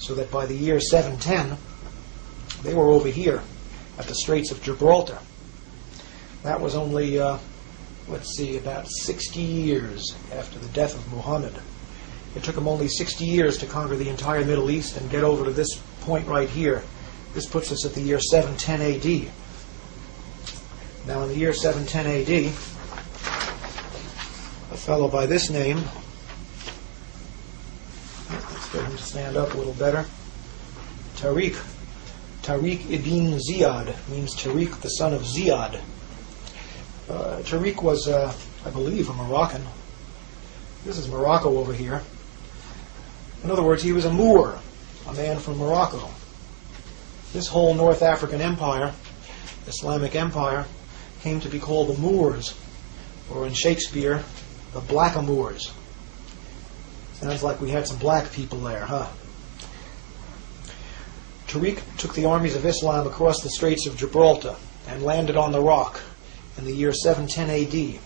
so that by the year 710, they were over here at the Straits of Gibraltar. That was only, let's see, about 60 years after the death of Muhammad. It took them only 60 years to conquer the entire Middle East and get over to this point right here. This puts us at the year 710 AD. Now, in the year 710 AD, a fellow by this name, let's get him to stand up a little better, Tariq ibn Ziyad, means Tariq, the son of Ziyad. Tariq was, I believe, a Moroccan. This is Morocco over here. In other words, he was a Moor, a man from Morocco. This whole North African empire, Islamic empire, came to be called the Moors, or in Shakespeare, the Blackamoors. Sounds like we had some black people there, huh? Tariq took the armies of Islam across the Straits of Gibraltar and landed on the Rock in the year 710 AD.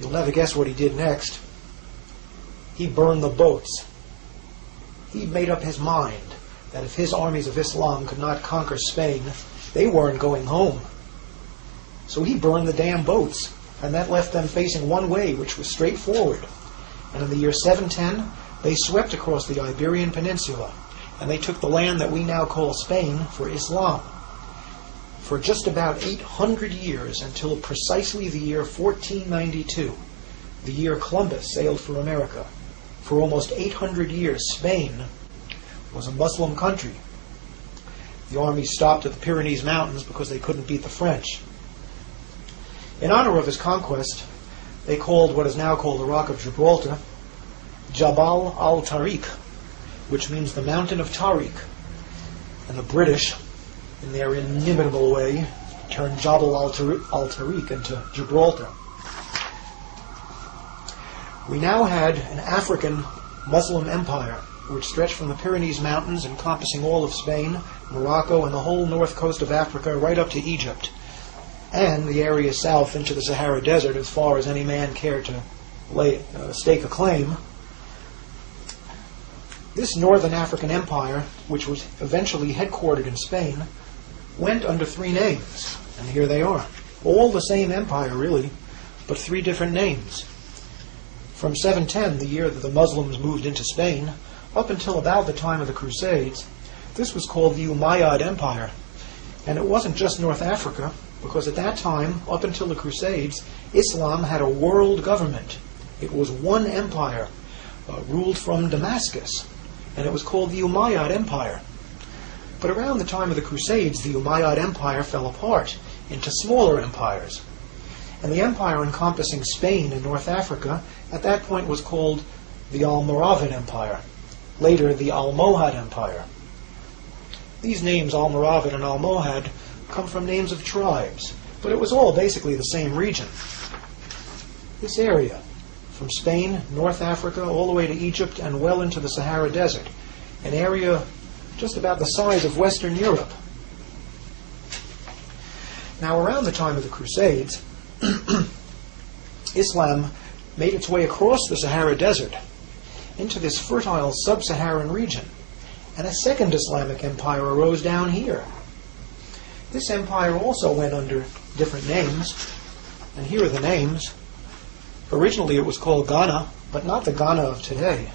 You'll never guess what he did next. He burned the boats. He made up his mind that if his armies of Islam could not conquer Spain, they weren't going home. So he burned the damn boats, and that left them facing one way, which was straight forward. And in the year 710, they swept across the Iberian Peninsula, and they took the land that we now call Spain for Islam. For just about 800 years, until precisely the year 1492, the year Columbus sailed for America. For almost 800 years, Spain was a Muslim country. The army stopped at the Pyrenees Mountains because they couldn't beat the French. In honor of his conquest, they called what is now called the Rock of Gibraltar Jabal al-Tariq, which means the Mountain of Tariq. And the British, in their inimitable way, turned Jabal al-Tariq into Gibraltar. We now had an African Muslim empire which stretched from the Pyrenees Mountains, encompassing all of Spain, Morocco, and the whole north coast of Africa right up to Egypt, and the area south into the Sahara Desert as far as any man cared to stake a claim. This northern African empire, which was eventually headquartered in Spain, went under three names, and here they are. All the same empire, really, but three different names. From 710, the year that the Muslims moved into Spain, up until about the time of the Crusades, this was called the Umayyad Empire. And it wasn't just North Africa, because at that time, up until the Crusades, Islam had a world government. It was one empire, ruled from Damascus, and it was called the Umayyad Empire. But around the time of the Crusades, the Umayyad Empire fell apart into smaller empires. And the empire encompassing Spain and North Africa at that point was called the Almoravid Empire, later the Almohad Empire. These names, Almoravid and Almohad, come from names of tribes, but it was all basically the same region. This area, from Spain, North Africa, all the way to Egypt and well into the Sahara Desert, an area just about the size of Western Europe. Now, around the time of the Crusades, Islam made its way across the Sahara Desert into this fertile sub-Saharan region, and a second Islamic empire arose down here. This empire also went under different names, and here are the names. Originally it was called Ghana, but not the Ghana of today.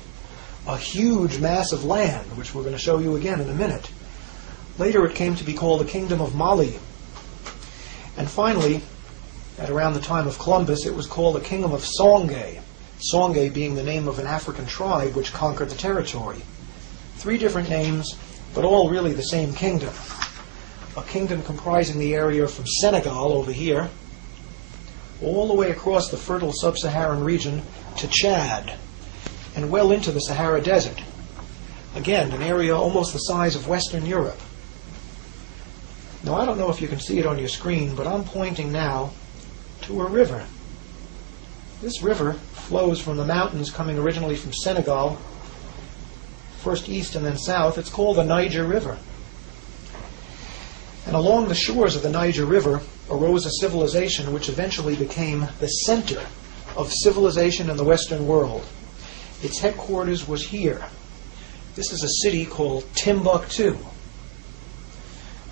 A huge mass of land, which we're going to show you again in a minute. Later it came to be called the Kingdom of Mali. And finally, at around the time of Columbus, it was called the Kingdom of Songhai. Songhai being the name of an African tribe which conquered the territory. Three different names, but all really the same kingdom. A kingdom comprising the area from Senegal over here, all the way across the fertile sub-Saharan region to Chad, and well into the Sahara Desert. Again, an area almost the size of Western Europe. Now, I don't know if you can see it on your screen, but I'm pointing now to a river. This river flows from the mountains coming originally from Senegal, first east and then south. It's called the Niger River. And along the shores of the Niger River arose a civilization which eventually became the center of civilization in the Western world. Its headquarters was here. This is a city called Timbuktu.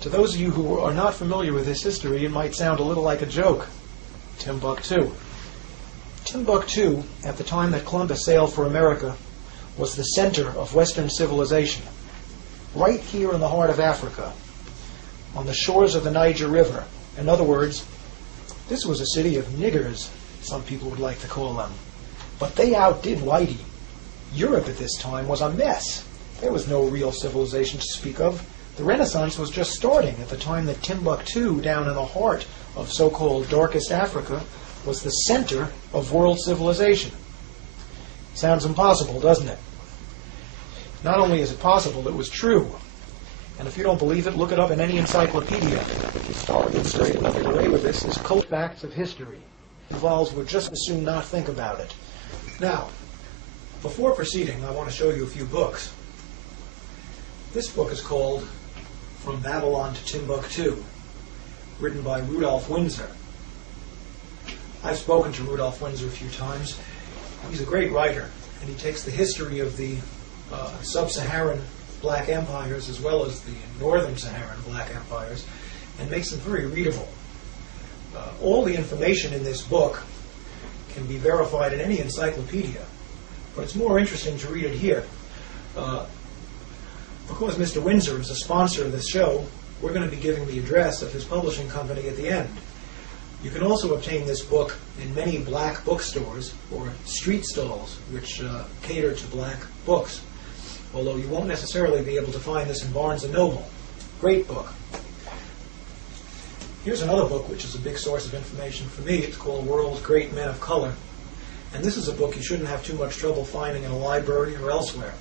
To those of you who are not familiar with this history, it might sound a little like a joke. Timbuktu. Timbuktu, at the time that Columbus sailed for America, was the center of Western civilization. Right here in the heart of Africa, on the shores of the Niger River. In other words, this was a city of niggers, some people would like to call them. But they outdid Whitey. Europe at this time was a mess. There was no real civilization to speak of. The Renaissance was just starting at the time that Timbuktu, down in the heart of so-called darkest Africa, was the center of world civilization. Sounds impossible, doesn't it? Not only is it possible, it was true. And if you don't believe it, look it up in any encyclopedia. Starting it straight and nothing away with this is cult facts of history. It involves would just as soon not think about it. Now, before proceeding, I want to show you a few books. This book is called From Babylon to Timbuktu, written by Rudolph Windsor. I've spoken to Rudolph Windsor a few times. He's a great writer, and he takes the history of the sub-Saharan black empires as well as the northern Saharan black empires and makes them very readable. All the information in this book can be verified in any encyclopedia, but it's more interesting to read it here. Because Mr. Windsor is a sponsor of this show, we're going to be giving the address of his publishing company at the end. You can also obtain this book in many black bookstores or street stalls which cater to black books, although you won't necessarily be able to find this in Barnes & Noble. Great book. Here's another book which is a big source of information for me. It's called World's Great Men of Color. And this is a book you shouldn't have too much trouble finding in a library or elsewhere.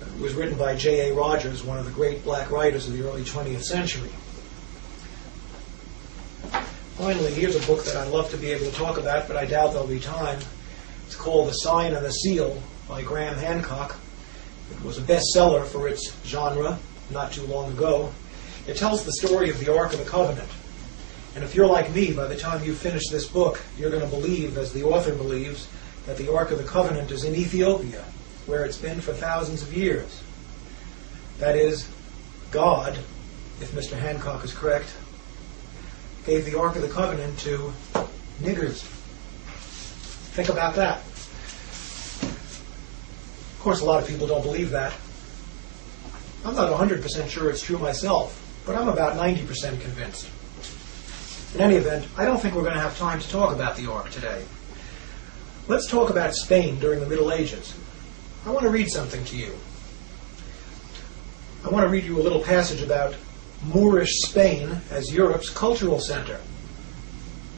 It was written by J.A. Rogers, one of the great black writers of the early 20th century. Finally, here's a book that I'd love to be able to talk about, but I doubt there'll be time. It's called The Sign and the Seal by Graham Hancock. It was a bestseller for its genre not too long ago. It tells the story of the Ark of the Covenant. And if you're like me, by the time you finish this book, you're going to believe, as the author believes, that the Ark of the Covenant is in Ethiopia, where it's been for thousands of years. That is, God, if Mr. Hancock is correct, gave the Ark of the Covenant to niggers. Think about that. Of course, a lot of people don't believe that. I'm not 100% sure it's true myself, but I'm about 90% convinced. In any event, I don't think we're going to have time to talk about the Ark today. Let's talk about Spain during the Middle Ages. I want to read something to you. I want to read you a little passage about Moorish Spain as Europe's cultural center.